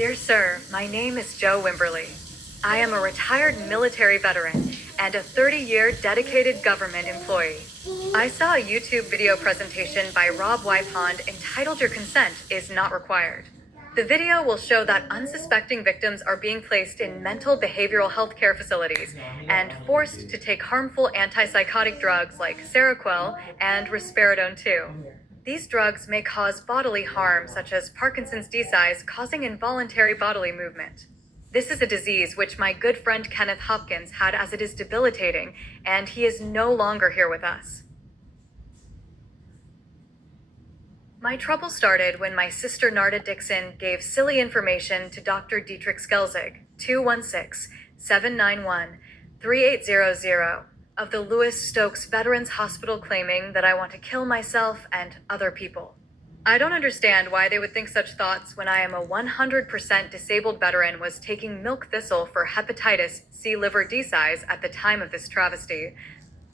Dear sir, my name is Joe Wimberly. I am a retired military veteran and a 30-year dedicated government employee. I saw a YouTube video presentation by Rob Wypond entitled Your Consent is Not Required. The video will show that unsuspecting victims are being placed in mental behavioral health care facilities and forced to take harmful antipsychotic drugs like Seroquel and Risperidone 2. These drugs may cause bodily harm, such as Parkinson's disease, causing involuntary bodily movement. This is a disease which my good friend Kenneth Hopkins had, as it is debilitating, and he is no longer here with us. My trouble started when my sister Narda Dixon gave silly information to Dr. Dietrich Skelzig, 216-791-3800, of the Louis Stokes Veterans Hospital, claiming that I want to kill myself and other people. I don't understand why they would think such thoughts when I am a 100% disabled veteran, was taking milk thistle for hepatitis C liver disease at the time of this travesty,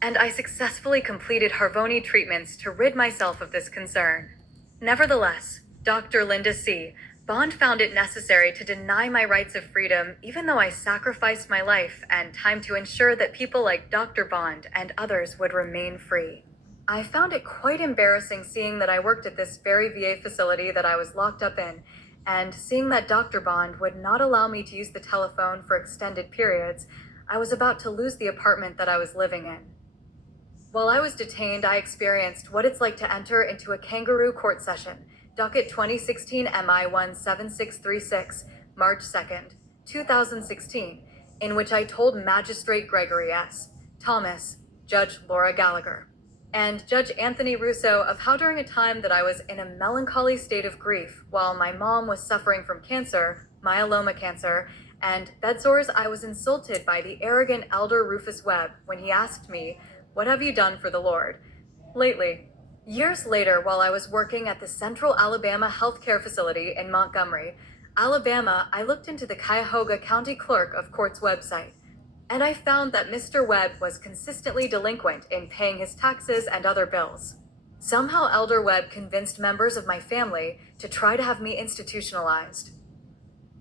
and I successfully completed Harvoni treatments to rid myself of this concern. Nevertheless, Dr. Linda C. Bond found it necessary to deny my rights of freedom, even though I sacrificed my life and time to ensure that people like Dr. Bond and others would remain free. I found it quite embarrassing seeing that I worked at this very VA facility that I was locked up in, and seeing that Dr. Bond would not allow me to use the telephone for extended periods. I was about to lose the apartment that I was living in. While I was detained, I experienced what it's like to enter into a kangaroo court session, docket 2016 MI 17636, March 2nd, 2016, in which I told Magistrate Gregory S. Thomas, Judge Laura Gallagher, and Judge Anthony Russo of how during a time that I was in a melancholy state of grief while my mom was suffering from cancer, myeloma cancer, and bed sores, I was insulted by the arrogant elder Rufus Webb when he asked me, "What have you done for the Lord lately?" Years later, while I was working at the Central Alabama Healthcare Facility in Montgomery, Alabama, I looked into the Cuyahoga County Clerk of Court's website, and I found that Mr. Webb was consistently delinquent in paying his taxes and other bills. Somehow Elder Webb convinced members of my family to try to have me institutionalized.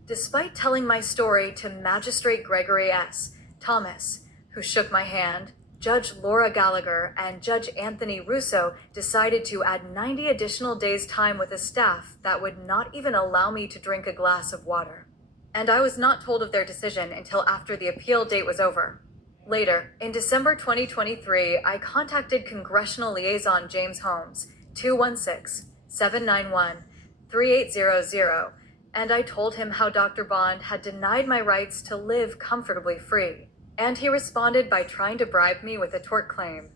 Despite telling my story to Magistrate Gregory S. Thomas, who shook my hand, Judge Laura Gallagher and Judge Anthony Russo decided to add 90 additional days' time with a staff that would not even allow me to drink a glass of water. And I was not told of their decision until after the appeal date was over. Later, in December 2023, I contacted Congressional Liaison James Holmes, 216-791-3800, and I told him how Dr. Bond had denied my rights to live comfortably free. And he responded by trying to bribe me with a tort claim.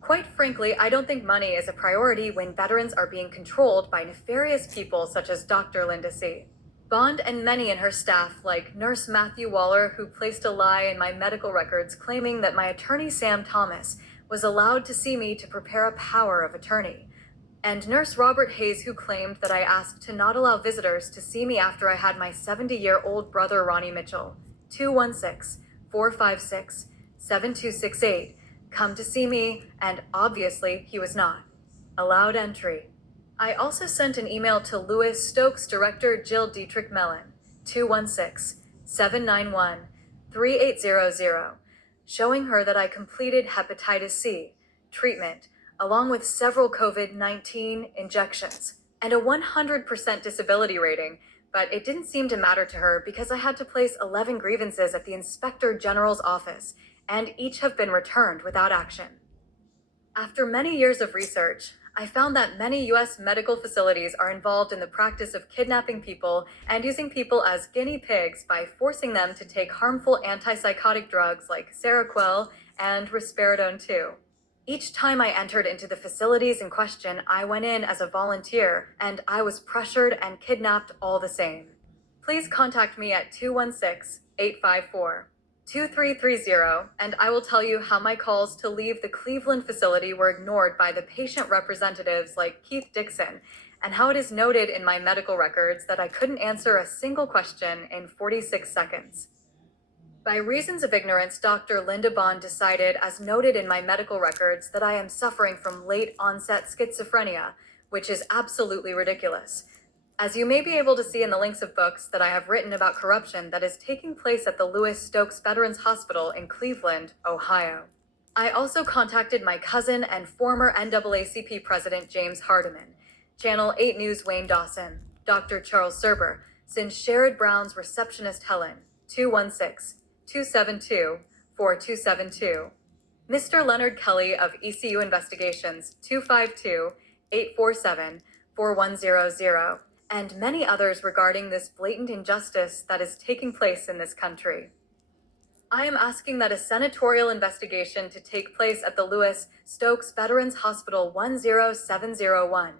Quite frankly, I don't think money is a priority when veterans are being controlled by nefarious people such as Dr. Linda C. Bond and many in her staff, like Nurse Matthew Waller, who placed a lie in my medical records claiming that my attorney Sam Thomas was allowed to see me to prepare a power of attorney, and Nurse Robert Hayes, who claimed that I asked to not allow visitors to see me after I had my 70-year-old brother Ronnie Mitchell, 216-456-7268, come to see me, and obviously he was not allowed entry. I also sent an email to Louis Stokes director Jill Dietrich Mellon, 216-791-3800, showing her that I completed hepatitis C treatment, along with several COVID-19 injections, and a 100% disability rating, but it didn't seem to matter to her because I had to place 11 grievances at the Inspector General's office, and each have been returned without action. After many years of research, I found that many U.S. medical facilities are involved in the practice of kidnapping people and using people as guinea pigs by forcing them to take harmful antipsychotic drugs like Seroquel and Risperidone 2. Each time I entered into the facilities in question, I went in as a volunteer, and I was pressured and kidnapped all the same. Please contact me at 216-854-2330, and I will tell you how my calls to leave the Cleveland facility were ignored by the patient representatives like Keith Dixon, and how it is noted in my medical records that I couldn't answer a single question in 46 seconds. By reasons of ignorance, Dr. Linda Bond decided, as noted in my medical records, that I am suffering from late-onset schizophrenia, which is absolutely ridiculous. As you may be able to see in the links of books that I have written about corruption that is taking place at the Lewis Stokes Veterans Hospital in Cleveland, Ohio. I also contacted my cousin and former NAACP President James Hardiman, Channel 8 News Wayne Dawson, Dr. Charles Serber, since Sherrod Brown's receptionist Helen, 216-272-4272, Mr. Leonard Kelly of ECU Investigations, 252-847-4100, and many others regarding this blatant injustice that is taking place in this country. I am asking that a senatorial investigation to take place at the Lewis Stokes Veterans Hospital 10701,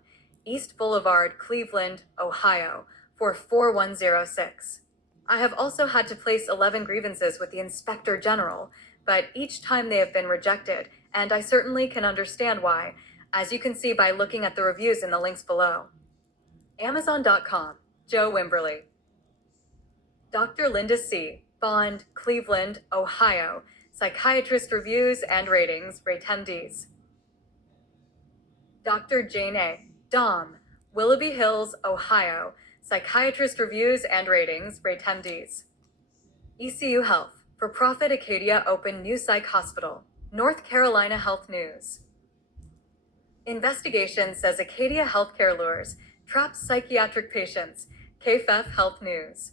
East Boulevard, Cleveland, Ohio, for 4106. I have also had to place 11 grievances with the Inspector General, but each time they have been rejected, and I certainly can understand why, as you can see by looking at the reviews in the links below. Amazon.com, Joe Wimberly. Dr. Linda C., Bond, Cleveland, Ohio, Psychiatrist Reviews and Ratings, rate 10Ds. Dr. Jane A., Dom, Willoughby Hills, Ohio, Psychiatrist Reviews and Ratings, rate 10Ds. ECU Health, for-profit Acadia Open New Psych Hospital, North Carolina Health News. Investigation says Acadia Healthcare lures, traps psychiatric patients, KFF Health News.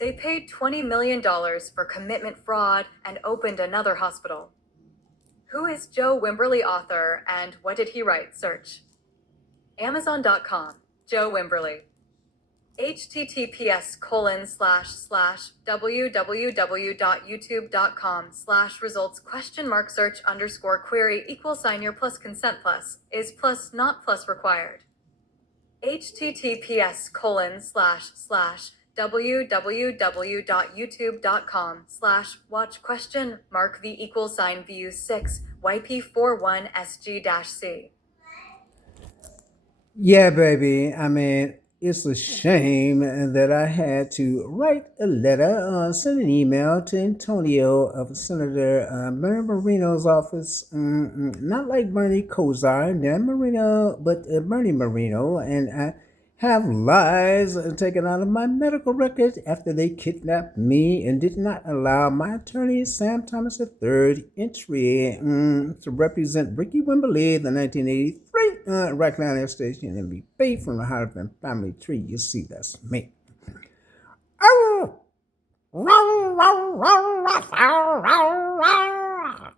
They paid $20 million for commitment fraud and opened another hospital. Who is Joe Wimberly, author, and what did he write? Search. Amazon.com, Joe Wimberly. https://www.youtube.com/results?search_query =sign your plus consent plus is plus not plus required. https://www.youtube.com/watch?view6yp41sg-c. Yeah, baby. I mean, it's a shame that I had to write a letter, send an email to Antonio of Senator Bernie Marino's office. Not like Bernie Kosar, Dan Marino, but Bernie Marino. And I have lies taken out of my medical record after they kidnapped me and did not allow my attorney, Sam Thomas III, entry to represent Ricky Wimberly, the 1983 Rockland Station, and be paid from the Hardiman family tree. You see, that's me. Oh!